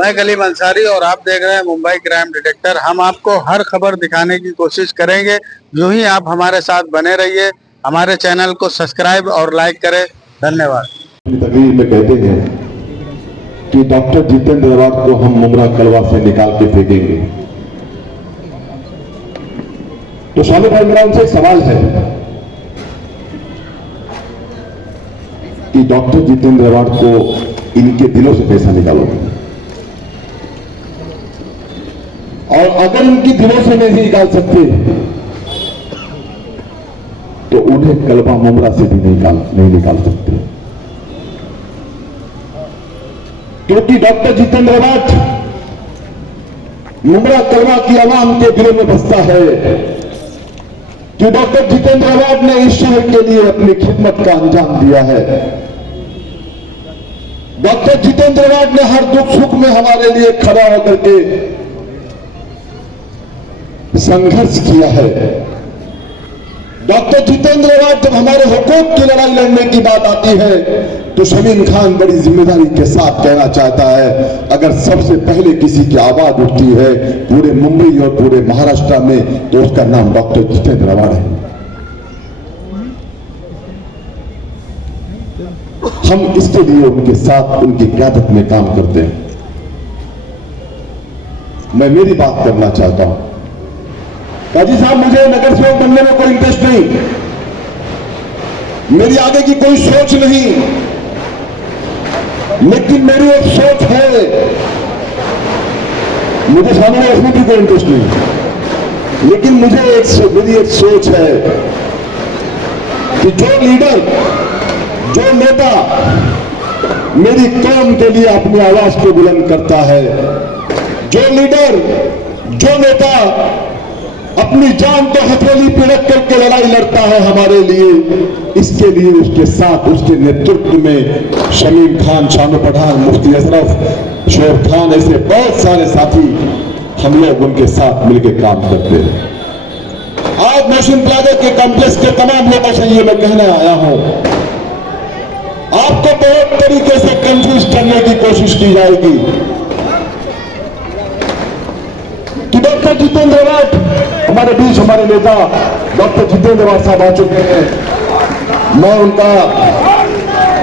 मैं कलीम अंसारी और आप देख रहे हैं मुंबई क्राइम डिटेक्टर। हम आपको हर खबर दिखाने की कोशिश करेंगे। यूं ही आप हमारे साथ बने रहिए। हमारे चैनल को सब्सक्राइब और लाइक करें। धन्यवाद। तकरीर में कहते हैं कि डॉक्टर जितेंद्र अवार्ड को हम मुमरा कलवा से निकाल के फेंकेंगे। तो स्वामी भाई, मेरा उनसे सवाल है कि डॉक्टर जितेंद्र अवार्ड को इनके दिलों से कैसा निकालोगे? और अगर इनकी दिलों से नहीं निकाल सकते तो उन्हें कलवा मुमरा से भी नहीं निकाल सकते, क्योंकि डॉक्टर जितेंद्र अवार्ड मुमरा कलवा की आवाम के दिलों में बसता है कि डॉक्टर जितेंद्र अवार्ड ने इस शहर के लिए अपनी खिदमत का अंजाम दिया है। डॉक्टर जितेंद्र अवार्ड ने हर दुख सुख में हमारे लिए खड़ा होकर के संघर्ष किया है। डॉक्टर जितेंद्र अवार्ड जब हमारे हुकूक की लड़ाई लड़ने की बात आती है तो शमीम खान बड़ी जिम्मेदारी के साथ कहना चाहता है, अगर सबसे पहले किसी की आवाज उठती है पूरे मुंबई और पूरे महाराष्ट्र में तो उसका नाम डॉक्टर जितेंद्र अवार्ड है। हम इसके लिए उनके साथ उनकी क़यादत में काम करते हैं। मैं मेरी बात करना चाहता हूं। काजी साहब, मुझे नगर सेवक बनने में कोई इंटरेस्ट नहीं, मेरी आगे की कोई सोच नहीं, लेकिन मेरी एक सोच है। मुझे स्वामी में भी कोई इंटरेस्ट नहीं, लेकिन मेरी एक सोच है कि जो लीडर, जो नेता मेरी कौम के लिए अपनी आवाज को बुलंद करता है, जो लीडर, जो नेता अपनी जान को हथेली पे रख करके लड़ाई लड़ता है हमारे लिए, इसके लिए उसके साथ, उसके नेतृत्व में शमीम खान, शानो पठान, मुफ्ती अशरफ, शोर खान, ऐसे बहुत सारे साथी हम लोग उनके साथ मिलकर काम करते हैं। आज मोशन प्लाजा के कॉम्प्लेक्स के तमाम लोगों से ये मैं कहने आया हूं, आपको बहुत तरीके से कंफ्यूज करने की कोशिश की जाएगी कि डॉक्टर जितेंद्र अवार्ड हमारे बीच, हमारे नेता डॉक्टर जितेंद्र अवार्ड साहब आ चुके हैं। मैं उनका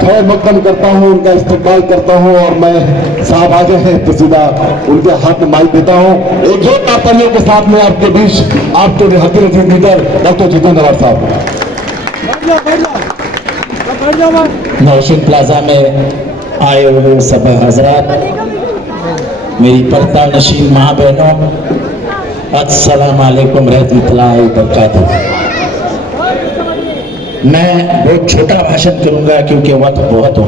खैर मकदम करता हूं, उनका इस्तकबाल करता हूं और मैं साहब आ गए हैं तो सीधा उनके हाथ में माइक देता हूं। एक जोर तालियों के साथ में आपके बीच आपके हकीकत लीडर डॉक्टर जितेंद्र अवार्ड साहब। मोशन प्लाजा में आए हुए सब हजरात, मेरी पर्दा नशीन माँ बहनों, अस्सलाम वालेकुम रहमतुल्लाहि व बरकातुहू। मैं बहुत छोटा भाषण करूंगा क्योंकि वक्त बहुत हो।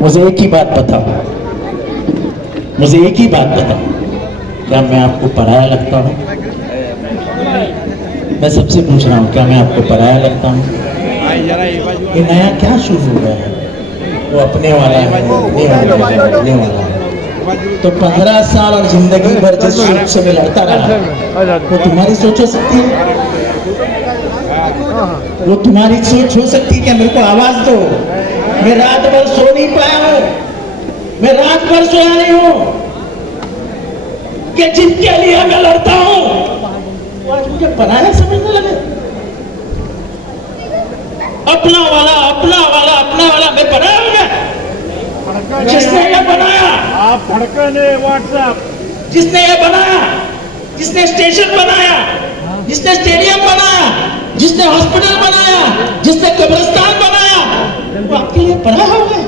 मुझे एक ही बात बता, क्या मैं आपको पराया लगता हूँ? मैं सबसे पूछ रहा हूँ, क्या मैं आपको पराया लगता हूँ? ये नया क्या शुरू हुआ है? वो अपने वाला है, अपने वाला है। तो 15 साल और जिंदगी भर जिस सोच से मैं लड़ता रहा, वो तुम्हारी सोच हो सकती है? वो तुम्हारी सोच हो सकती है? क्या मेरे को आवाज दो। मैं रात भर सो नहीं पाया हूं, मैं रात भर सोया नहीं हूं कि जिनके लिए मैं लड़ता हूं वो आज मुझे पराया समझने लगे। अपना वाला मैं पराया हूं मैं? जिसने ये बनाया, आप धड़कने व्हाट्सएप, जिसने ये बनाया, जिसने स्टेशन बनाया, जिसने स्टेडियम बनाया, जिसने हॉस्पिटल बनाया, जिसने कब्रिस्तान बनाया, वो आपके लिए पराया हो गए।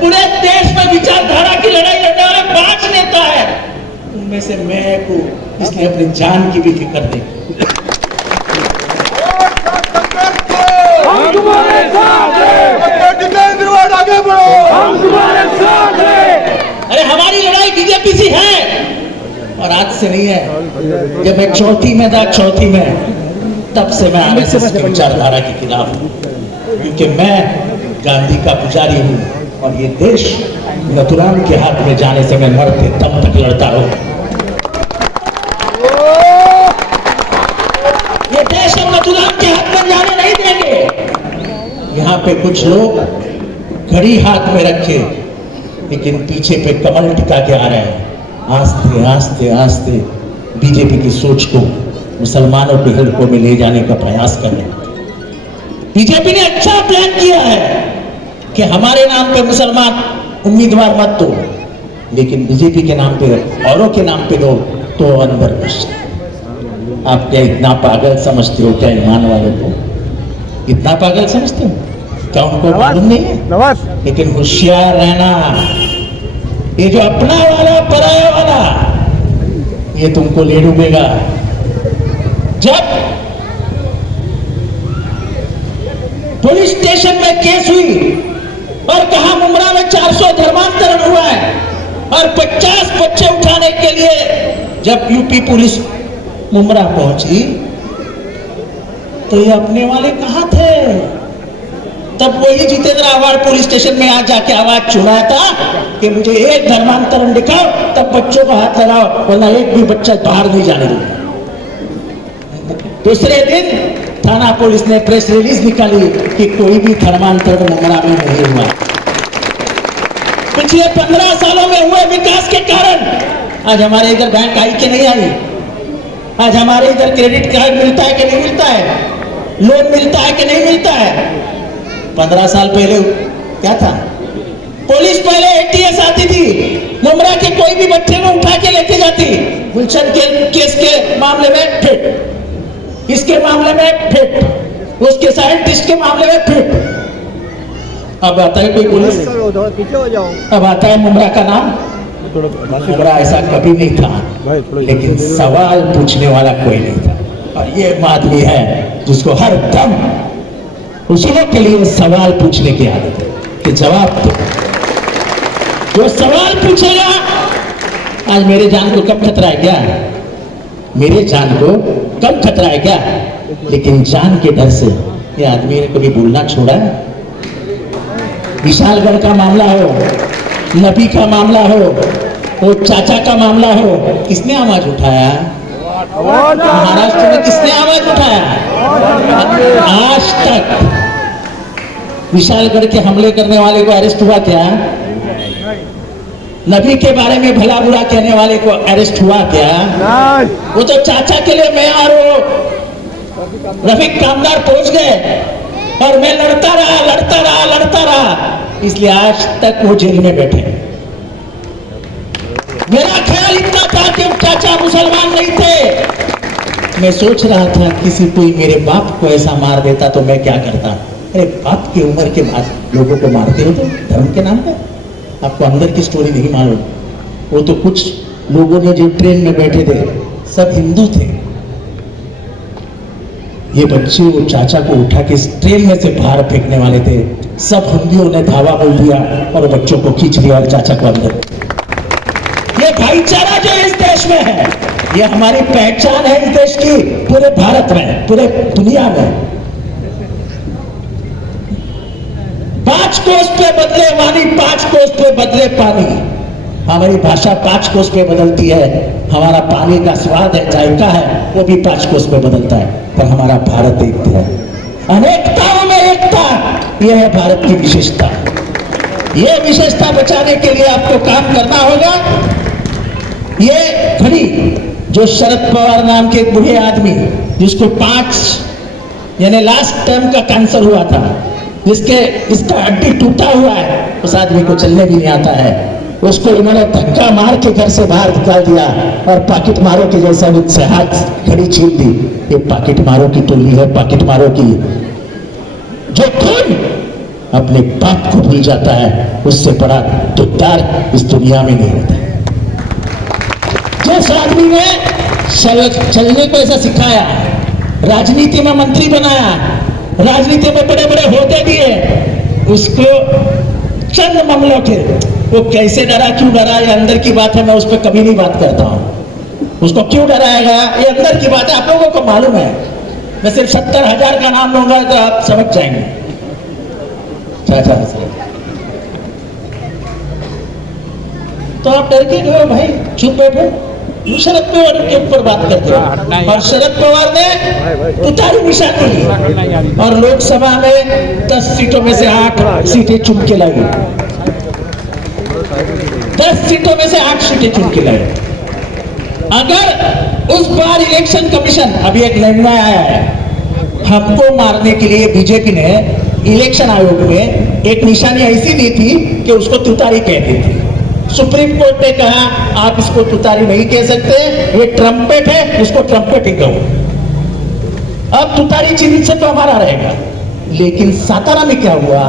पूरे देश में विचारधारा की लड़ाई लड़ने वाले 5 नेता है, उनमें से मैं एक हूं जिसने अपनी जान की भी फिक्र दी। हम तुम्हारे साथ हैं, जितेंद्र अवार्ड आगे बढ़ो, हम तुम्हारे साथ हैं। अरे हमारी लड़ाई बीजेपी से है और आज से नहीं है। जब मैं चौथी में तब से मैं आरएसएस की विचारधारा के खिलाफ हूँ, क्योंकि मैं गांधी का पुजारी हूँ और ये देश नथुराम के हाथ में जाने से मैं मरते तब तक लड़ता रहूं। ये देश हम नथुराम के हाथ में जाने नहीं देंगे। यहाँ पे कुछ लोग घड़ी हाथ में रखे, लेकिन पीछे पे कमल टिका के आ रहे हैं। आस्ते आस्ते आस्ते बीजेपी की सोच को मुसलमानों के हलकों में ले जाने का प्रयास कर रहे हैं। बीजेपी ने अच्छा प्लान किया है कि हमारे नाम पे मुसलमान उम्मीदवार मत दो, लेकिन बीजेपी के नाम पे औरों के नाम पे दो तो अंदर घुस। आप क्या इतना पागल समझते हो क्या ईमान वालों को? इतना पागल समझते हो क्या? उनको मालूम नहीं है? लेकिन होशियार रहना, ये जो अपना वाला पराया वाला ये तुमको ले डूबेगा। जब पुलिस स्टेशन में केस हुई और कहा मुमरा में 400 धर्मांतरण हुआ है और 50 बच्चे उठाने के लिए जब यूपी पुलिस मुमरा पहुंची तो ये अपने वाले कहां थे? तब वही जितेंद्र आवाड़ पुलिस स्टेशन में आज जाके आवाज चुराया था कि मुझे एक धर्मांतरण दिखाओ, तब बच्चों को हाथ लगाओ, वरना एक भी बच्चा बाहर नहीं जाने दूंगा। दूसरे दिन थाना पुलिस ने प्रेस रिलीज निकाली कि कोई भी धर्मांतरण मुमरा में नहीं हुआ। पिछले 15 सालों में हुए विकास के कारण आज हमारे इधर बैंक आई कि नहीं आई? आज हमारे इधर क्रेडिट कार्ड मिलता है कि नहीं मिलता है? लोन मिलता है कि नहीं मिलता है? 15 साल पहले क्या था? पुलिस पहले एटीएस आती थी, मुमरा के कोई भी बच्चे को उठा के लेके जाती। गुलशन के केस के मामले में फिट, इसके मामले में फिट, उसके साइंटिस्ट के मामले में फिट। अब आता है कोई पुलिस, अब आता है मुमरा का नाम। मुमरा ऐसा कभी नहीं था, लेकिन सवाल पूछने वाला कोई नहीं था। और ये आदमी है जिसको हर दम उसी के लिए सवाल पूछने की आदत है कि जवाब दो। जो सवाल पूछेगा, आज मेरे जान को कम खतरा है क्या? मेरे जान को कम खतरा है क्या? लेकिन जान के डर से ये आदमी ने कभी बोलना छोड़ा है? विशालगढ़ का मामला हो, नबी का मामला हो, वो चाचा का मामला हो, किसने आवाज उठाया? महाराष्ट्र में किसने आवाज उठाया? आज तक विशालगढ़ के हमले करने वाले को अरेस्ट हुआ क्या? नबी के बारे में भला बुरा कहने वाले को अरेस्ट हुआ क्या? वो तो चाचा के लिए मैं और वो रफीक कामदार पहुंच गए और मैं लड़ता रहा, इसलिए आज तक वो जेल में बैठे। मेरा ख्याल इतना था कि चाचा मुसलमान नहीं थे। मैं सोच रहा था किसी कोई मेरे बाप को ऐसा मार देता तो मैं क्या करता। अरे बाप की उम्र के बाद लोगों को मारते हो तो धर्म के नाम पे? आपको अंदर की स्टोरी नहीं मालूम। वो तो कुछ लोगों ने जो ट्रेन में बैठे थे सब हिंदू थे। ये बच्चे वो चाचा को उठा के इस ट्रेन में से बाहर फेंकने वाले थे। सब हिंदुओं ने धावा बोल दिया और बच्चों को खींच लिया और चाचा को अंदर। ये भाईचारा जो इस देश में है, ये हमारी पहचान है इस देश की, पूरे भारत में, पूरे दुनिया में। 5 कोस पे बदले वाणी, 5 कोस पे बदले पानी। हमारी भाषा 5 कोस पे बदलती है, हमारा पानी का स्वाद है, जायका है, वो भी 5 कोस पे बदलता है, पर हमारा भारत एक है। अनेकताओं में एकता, यह है भारत की विशेषता। ये विशेषता बचाने के लिए आपको काम करना होगा। ये घड़ी जो शरद पवार नाम के एक बूढ़े आदमी, जिसको 5 यानी लास्ट टर्म का कैंसर हुआ था, इसका हड्डी टूटा हुआ है, उस आदमी को चलने भी नहीं आता है, उसको इन्होंने धक्का मार के घर से बाहर निकाल दिया और पाकिट मारो के जैसा उससे हाथ घड़ी छीन दी। ये पाकिट मारो की टोली है, पाकिट मारो की। जो खून अपने बाप को भूल जाता है, उससे बड़ा दुखदार इस दुनिया में नहीं होता। जिस आदमी ने चलने को ऐसा सिखाया, राजनीति में मंत्री बनाया, राजनीति में बड़े बड़े होते दिए, उसको चंद मामलों के वो कैसे डरा, क्यों डरा, ये अंदर की बात है, मैं उस पर कभी नहीं बात करता हूं। उसको क्यों डराया गया, ये अंदर की बात है, आप लोगों को मालूम है। मैं सिर्फ 70,000 का नाम लूंगा तो आप समझ जाएंगे। तो आप डर के गए भाई, चुप बैठो। शरद पवार के ऊपर बात करते हैं। और शरद पवार ने तुतारी निशानी ली और लोकसभा में 10 सीटों में से 8 सीटें चुन के लाई। 10 सीटों में से 8 सीटें चुन के लाई। अगर उस बार इलेक्शन कमीशन, अभी एक निर्णय आया है, हमको मारने के लिए बीजेपी ने इलेक्शन आयोग में एक निशानी ऐसी दी थी कि उसको तुतारी कहती थी। सुप्रीम कोर्ट ने कहा आप इसको तुतारी नहीं कह सकते, ये ट्रम्पेट है, इसको ट्रम्पेट ही कहो। अब तुतारी चिन्ह से तो हमारा रहेगा। लेकिन सातारा में क्या हुआ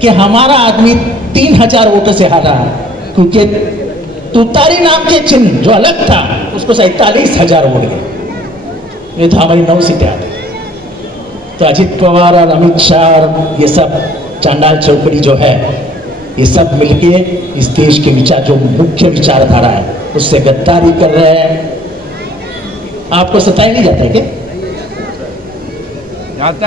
कि हमारा आदमी 3000 वोटों से हारा, क्योंकि तुतारी नाम के चिन्ह जो अलग था उसको 47,000 वोट गए। ये तो हमारी 9 सीटें आ गई। तो अजित पवार और अमित शाह और ये सब चांडाल चौकड़ी जो है, ये सब मिलके इस देश के विचार, जो मुख्य विचारधारा है, उससे गद्दारी कर रहे हैं। आपको सताया नहीं जाता है क्या?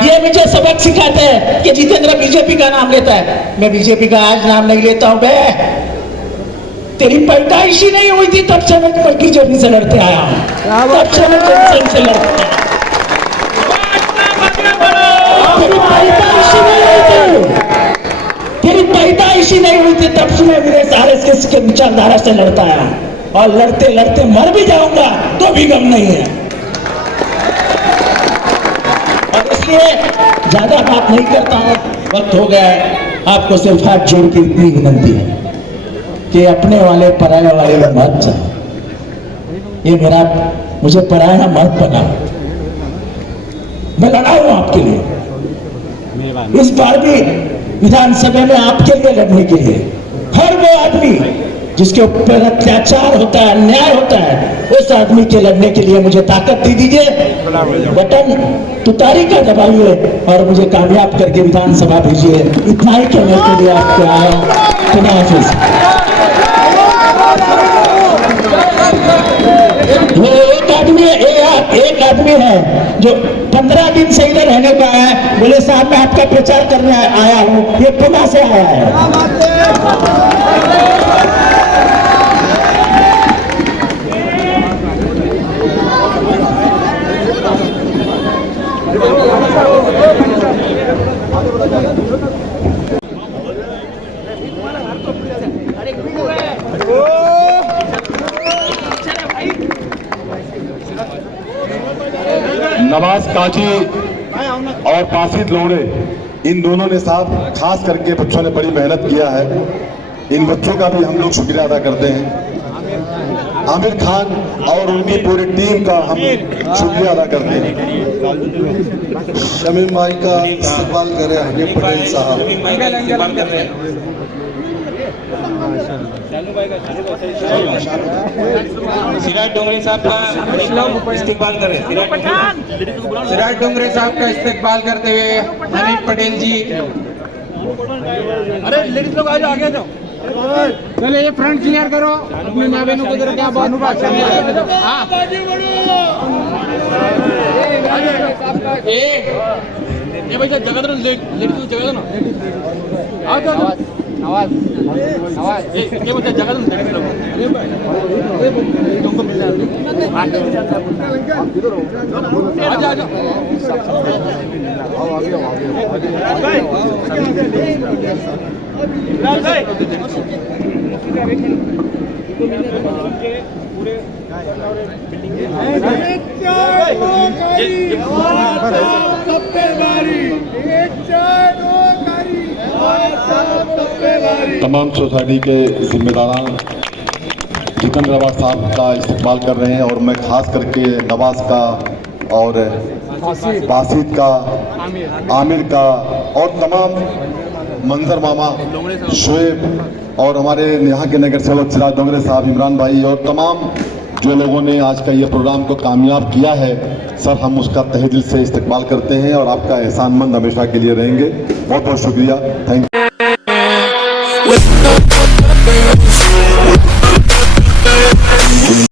ये मुझे सबक सिखाते हैं कि जितेंद्र बीजेपी का नाम लेता है। मैं बीजेपी का आज नाम नहीं लेता हूं। बे तेरी पैदाइश ही नहीं हुई थी तब से मैं बीजेपी से लड़ते आया हूं, तब से मैं जनसंघ से लड़ते आया। तेरी पैदाइश ही नहीं हुई थी तब से मैं आरएसएस के विचारधारा से लड़ता आया, और लड़ते लड़ते मर भी जाऊंगा तो भी गम नहीं है। और इसलिए ज्यादा बात नहीं करता हूं, वक्त हो गया है। आपको सिर्फ हाथ जोड़ के इतनी विनंती है कि अपने वाले पराया वाले में मत जाओ। ये मुझे पराया मत बना। मैं लड़ा हूं आपके लिए, इस बार भी विधानसभा में आपके लिए लड़ने के लिए। हर वो आदमी जिसके ऊपर अत्याचार होता है, अन्याय होता है, उस आदमी के लड़ने के लिए मुझे ताकत दे दीजिए। बटन तुतारी का दबाइए और मुझे कामयाब करके विधानसभा भेजिए। इतना ही कहने के लिए आपको आया। खुदा हाफिज। वो एक आदमी है जो 15 दिन से इधर रहने का है, बोले साहब मैं आपका प्रचार करने आया हूँ, ये पुणे से आया है। नवाज काजी और बासित लोड़े, इन दोनों ने साथ खास करके बच्चों ने बड़ी मेहनत किया है। इन बच्चों का भी हम लोग शुक्रिया अदा करते हैं। आमिर खान और उनकी पूरी टीम का हम शुक्रिया अदा करते हैं। शमीम भाई का इस्तेमाल करे हनीफ पटेल साहब। सिराज डोंगरे साहब का इस्तेमाल करें। सिराज डोंगरे साहब का इस्तेमाल करते हुए हनीफ पटेल जी। अरे लेडीज लोग आ जाओ, आगे जाओ। चलो ये फ्रंट क्लियर करो। अपनी माँ बहनों को जरा क्या बात ये भैया जगह दो, लेडीज को जगह दो ना। आओ जाओ नवाज ये बोलते जगह दो लेडीज लोग तुमको मिलना है। आजा आजा तमाम सोसाइटी के जिम्मेदारान जितेंद्र नवाज साहब का इस्तेमाल कर रहे हैं, और मैं खास करके नवाज का और बासित का, आमिर का, और तमाम मंजर मामा, शोएब, और हमारे यहाँ के नगर सेवक सिराज डोंगरे साहब, इमरान भाई, और तमाम जो लोगों ने आज का ये प्रोग्राम को कामयाब किया है, सर हम उसका तहे दिल से इस्तेमाल करते हैं और आपका एहसानमंद हमेशा के लिए रहेंगे। बहुत बहुत शुक्रिया। Thank you.